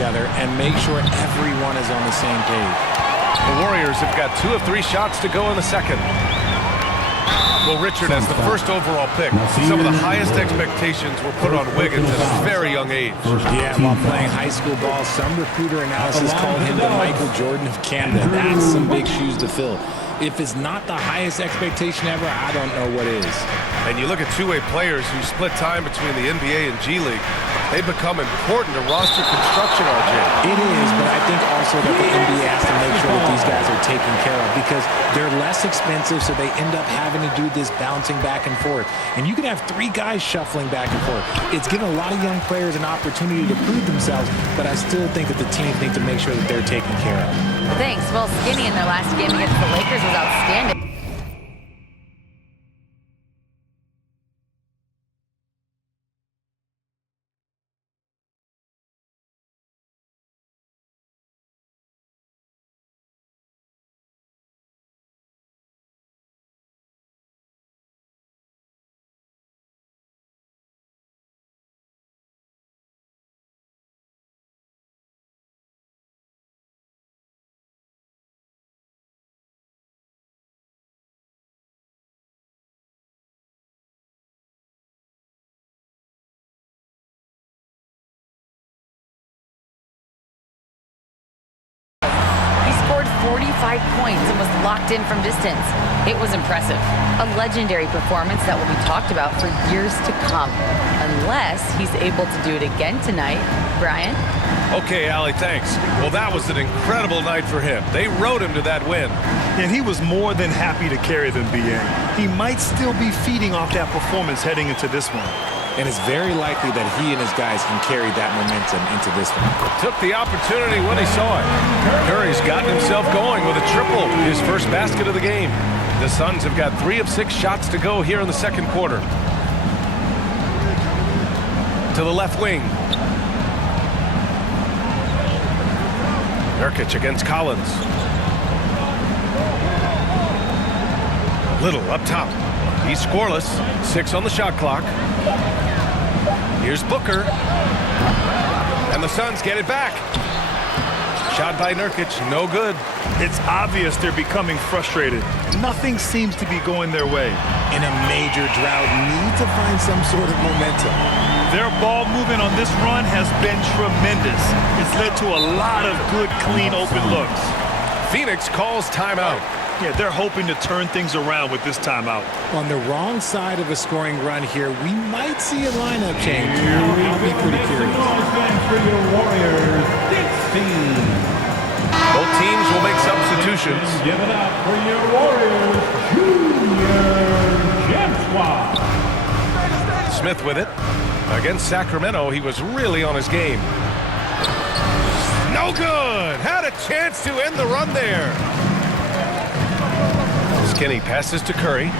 together and make sure everyone is on the same page. The Warriors have got 2 of 3 shots to go in the second. Well, Richard, as the first overall pick, some of the highest expectations were put on Wiggins at a very young age. Yeah, while playing high school ball, some recruiter analysis called him the Michael Jordan of Canada. That's some big shoes to fill. If it's not the highest expectation ever, I don't know what is. And you look at two-way players who split time between the NBA and G League, they become important to roster construction, RJ. It is, but I think also that the NBA has to make sure that these guys are taken care of because they're less expensive, so they end up having to do this bouncing back and forth. And you can have 3 guys shuffling back and forth. It's giving a lot of young players an opportunity to prove themselves, but I still think that the teams need to make sure that they're taken care of. Thanks. Well, Skinny in their last game against the Lakers was outstanding. He scored 45 points and was locked in from distance. It was impressive. A legendary performance that will be talked about for years to come. Unless he's able to do it again tonight. Brian? Okay, Allie, thanks. Well, that was an incredible night for him. They rode him to that win. And he was more than happy to carry them, B.A. He might still be feeding off that performance heading into this one. And it's very likely that he and his guys can carry that momentum into this one. Took the opportunity when he saw it. Curry's gotten himself going with a triple, his first basket of the game. The Suns have got 3 of 6 shots to go here in the second quarter. To the left wing. Nurkic against Collins. Little up top. He's scoreless. 6 on the shot clock. Here's Booker. And the Suns get it back. Shot by Nurkic, no good. It's obvious they're becoming frustrated. Nothing seems to be going their way. In a major drought, need to find some sort of momentum. Their ball movement on this run has been tremendous. It's led to a lot of good, clean, open looks. Phoenix calls timeout. Yeah, they're hoping to turn things around with this timeout. On the wrong side of a scoring run here, we might see a lineup change. I'll be pretty curious. Both teams will make substitutions. Give it up for your Warriors, Junior James. Smith with it. Against Sacramento, he was really on his game. No good! Had a chance to end the run there. Skinny passes to Curry.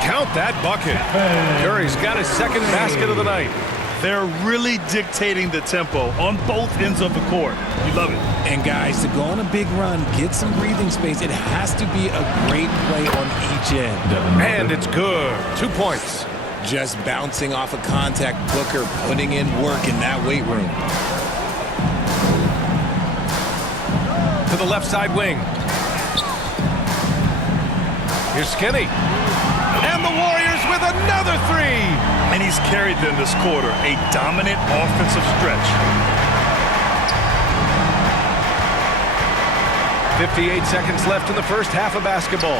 Count that bucket. Curry's got his second basket of the night. They're really dictating the tempo on both ends of the court. You love it. And guys, to go on a big run, get some breathing space, it has to be a great play on each end. And it's good. 2 points. Just bouncing off a contact, Booker putting in work in that weight room. To the left side wing. Here's Skinny. And the Warriors with another 3. And he's carried them this quarter. A dominant offensive stretch. 58 seconds left in the first half of basketball.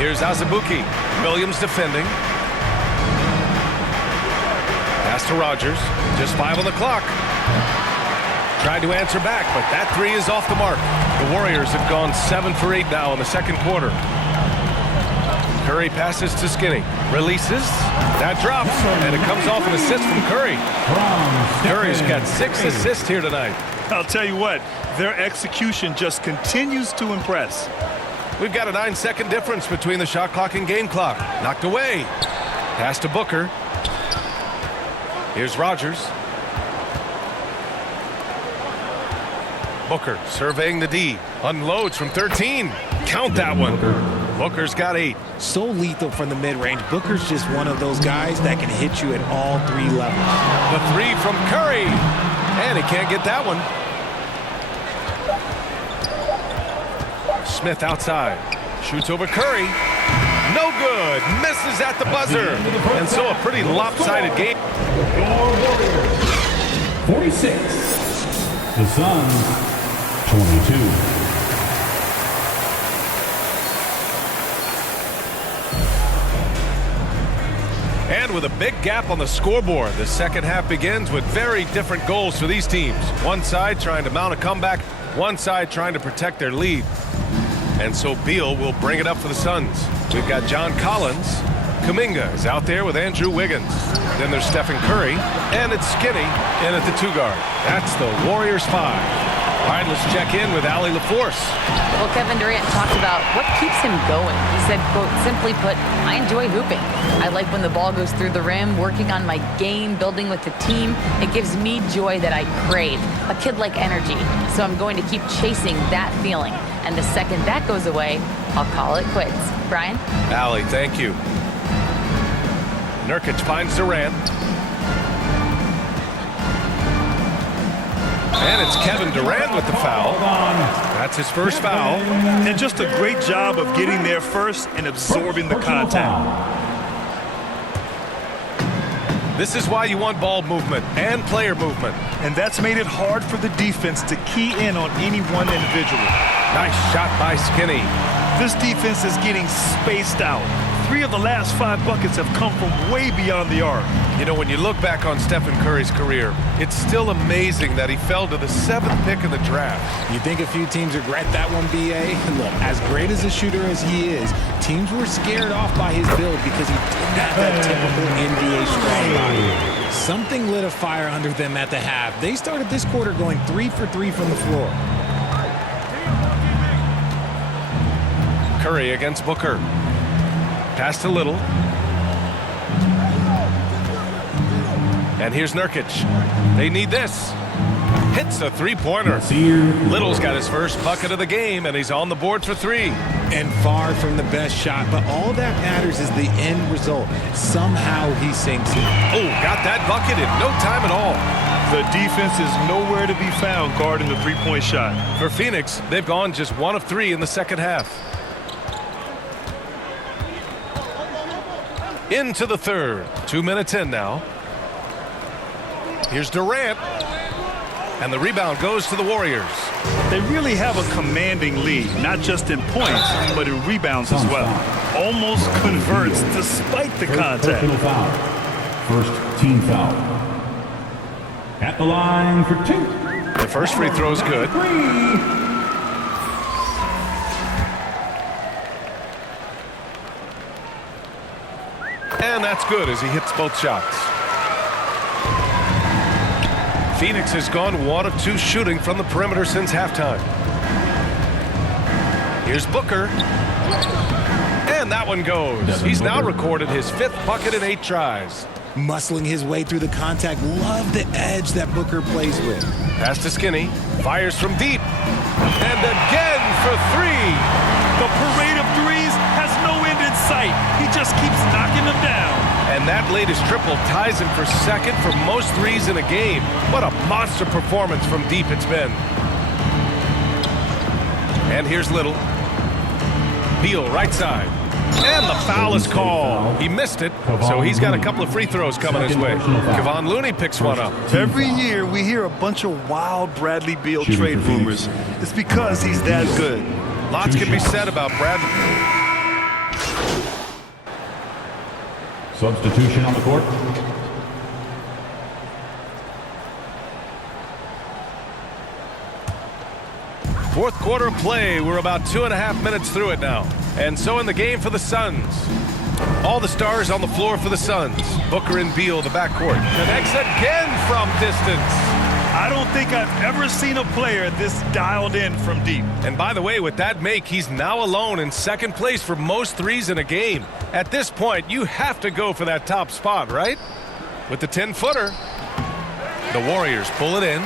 Here's Azubuike. Williams defending. Pass to Rogers. Just 5 on the clock. Tried to answer back, but that 3 is off the mark. The Warriors have gone 7 for 8 now in the second quarter. Curry passes to Skinny. Releases. That drops, and it comes off an assist from Curry. Curry's got 6 assists here tonight. I'll tell you what, their execution just continues to impress. We've got a 9-second difference between the shot clock and game clock. Knocked away. Pass to Booker. Here's Rogers. Booker surveying the D. Unloads from 13. Count that one. Booker's got 8. So lethal from the mid-range. Booker's just one of those guys that can hit you at all 3 levels. The 3 from Curry. And he can't get that one. Smith outside. Shoots over Curry. No good. Misses at the buzzer. And so a pretty lopsided game. Your Warriors, 46. The Suns, 22. And with a big gap on the scoreboard, the second half begins with very different goals for these teams. One side trying to mount a comeback, one side trying to protect their lead. And so Beal will bring it up for the Suns. We've got John Collins. Kuminga is out there with Andrew Wiggins. Then there's Stephen Curry, and it's Skinny in at the 2 guard. That's the Warriors 5. All right, let's check in with Allie LaForce. Well, Kevin Durant talked about what keeps him going. He said, quote, simply put, I enjoy hooping. I like when the ball goes through the rim, working on my game, building with the team. It gives me joy that I crave, a kid-like energy. So I'm going to keep chasing that feeling. And the second that goes away, I'll call it quits. Brian? Allie, thank you. Nurkic finds Durant. And it's Kevin Durant with the foul. That's his first foul. And just a great job of getting there first and absorbing the contact. This is why you want ball movement and player movement. And that's made it hard for the defense to key in on any one individual. Nice shot by Skinny. This defense is getting spaced out. 3 of the last 5 buckets have come from way beyond the arc. You know, when you look back on Stephen Curry's career, it's still amazing that he fell to the 7th pick in the draft. You think a few teams regret that one, B.A.? Look, as great as a shooter as he is, teams were scared off by his build because he didn't have that typical NBA strong body. Something lit a fire under them at the half. They started this quarter going 3 for 3 from the floor. Curry against Booker. Pass to Little. And here's Nurkic. They need this. Hits a 3-pointer. Little's got his first bucket of the game, and he's on the board for 3. And far from the best shot, but all that matters is the end result. Somehow he sinks it. Oh, got that bucket in no time at all. The defense is nowhere to be found guarding the 3-point shot. For Phoenix, they've gone just 1 of 3 in the second half. Into the third. 2 minutes in now. Here's Durant. And the rebound goes to the Warriors. They really have a commanding lead, not just in points, but in rebounds as well. Almost converts despite the contact. Personal foul. First team foul. At the line for 2. The first free throw is good. And that's good as he hits both shots. Phoenix has gone 1 of 2 shooting from the perimeter since halftime. Here's Booker. And that one goes. He's now recorded his 5th bucket in 8 tries. Muscling his way through the contact. Love the edge that Booker plays with. Pass to Skinny. Fires from deep. And again for 3. The parade of threes has no end in sight. He just keeps knocking them down. And that latest triple ties him for second for most threes in a game. What a monster performance from deep it's been. And here's Little. Beal right side. And the foul is called. He missed it, so he's got a couple of free throws coming his way. Kevon Looney picks one up. Every year we hear a bunch of wild Bradley Beal trade rumors. It's because he's that good. Lots can be said about Bradley. Substitution on the court. Fourth quarter of play. We're about 2.5 minutes through it now. And so in the game for the Suns. All the stars on the floor for the Suns. Booker and Beal, the backcourt. Connects again from distance. I don't think I've ever seen a player this dialed in from deep. And by the way, with that make, he's now alone in second place for most threes in a game. At this point, you have to go for that top spot, right? With the 10-footer, the Warriors pull it in.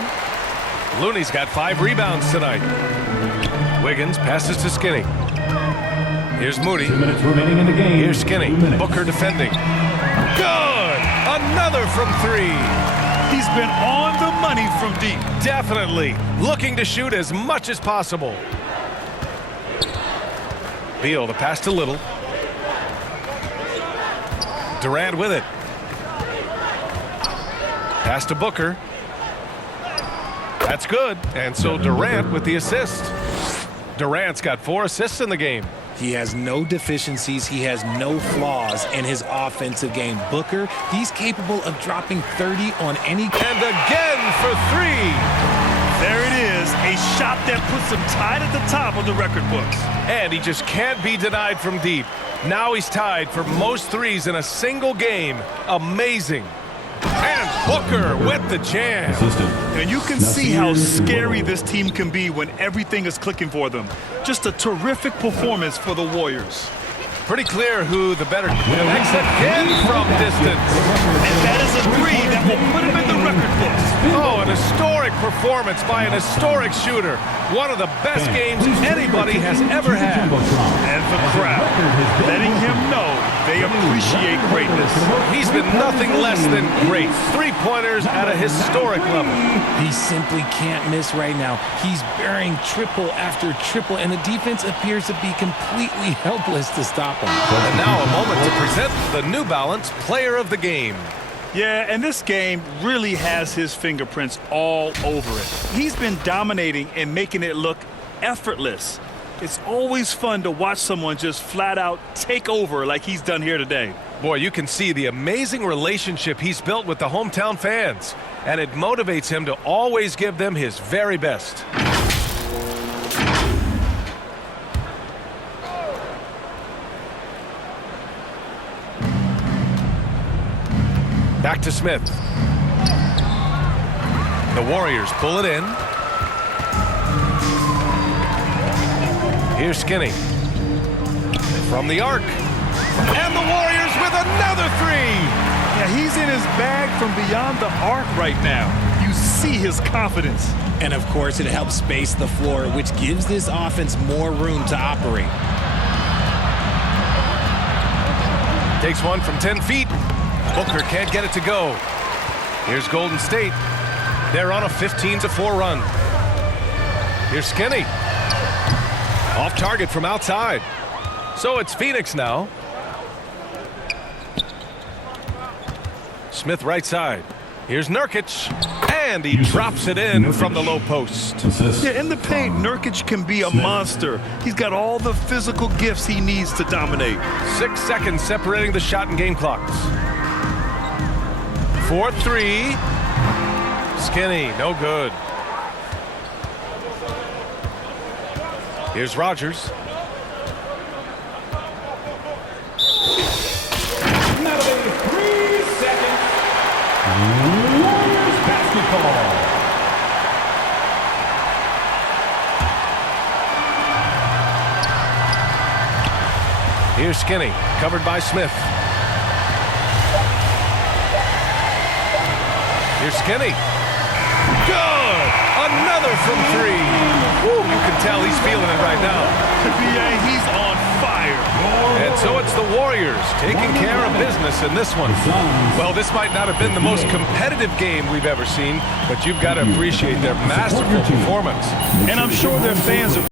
Looney's got 5 rebounds tonight. Wiggins passes to Skinny. Here's Moody. 2 minutes remaining in the game. Here's Skinny. 2 minutes. Booker defending. Good! Another from three. He's been on the money from deep. Definitely looking to shoot as much as possible. Beal, the pass to Little. Durant with it. Pass to Booker. That's good. And so Durant with the assist. Durant's got 4 assists in the game. He has no deficiencies. He has no flaws in his offensive game. Booker, he's capable of dropping 30 on any... And again for 3. There it is, a shot that puts him tied at the top of the record books. And he just can't be denied from deep. Now he's tied for most threes in a single game. Amazing. And Booker with the jam. Assistant. And you can see how scary this team can be when everything is clicking for them. Just a terrific performance for the Warriors. Pretty clear who the better connects again from distance. And that is a three that will put him in the record books. Oh, an historic performance by an historic shooter. One of the best games anybody has ever had. And the crowd, letting him know they appreciate greatness. He's been nothing less than great. 3-pointers at a historic level. He simply can't miss right now. He's burying triple after triple, and the defense appears to be completely helpless to stop him. And now a moment to present the New Balance Player of the Game. Yeah, and this game really has his fingerprints all over it. He's been dominating and making it look effortless. It's always fun to watch someone just flat out take over like he's done here today. Boy, you can see the amazing relationship he's built with the hometown fans, and it motivates him to always give them his very best. Back to Smith. The Warriors pull it in. Here's Skinny. From the arc. And the Warriors with another three. Yeah, he's in his bag from beyond the arc right now. You see his confidence. And of course, it helps space the floor, which gives this offense more room to operate. Takes one from 10 feet. Booker can't get it to go. Here's Golden State. They're on a 15-4 run. Here's Skinny. Off target from outside. So it's Phoenix now. Smith right side. Here's Nurkic. And he drops it in from the low post. Assist. Yeah, in the paint, Nurkic can be a monster. He's got all the physical gifts he needs to dominate. 6 seconds separating the shot and game clocks. 4-3. Skinny, no good. Here's Rogers. Now 3 seconds. Warriors basketball. Here's Skinny, covered by Smith. Here's Skinny. Good! Another from 3. Woo, you can tell he's feeling it right now. Yeah, he's on fire. And so it's the Warriors taking care of business in this one. Well, this might not have been the most competitive game we've ever seen, but you've got to appreciate their masterful performance. And I'm sure their fans are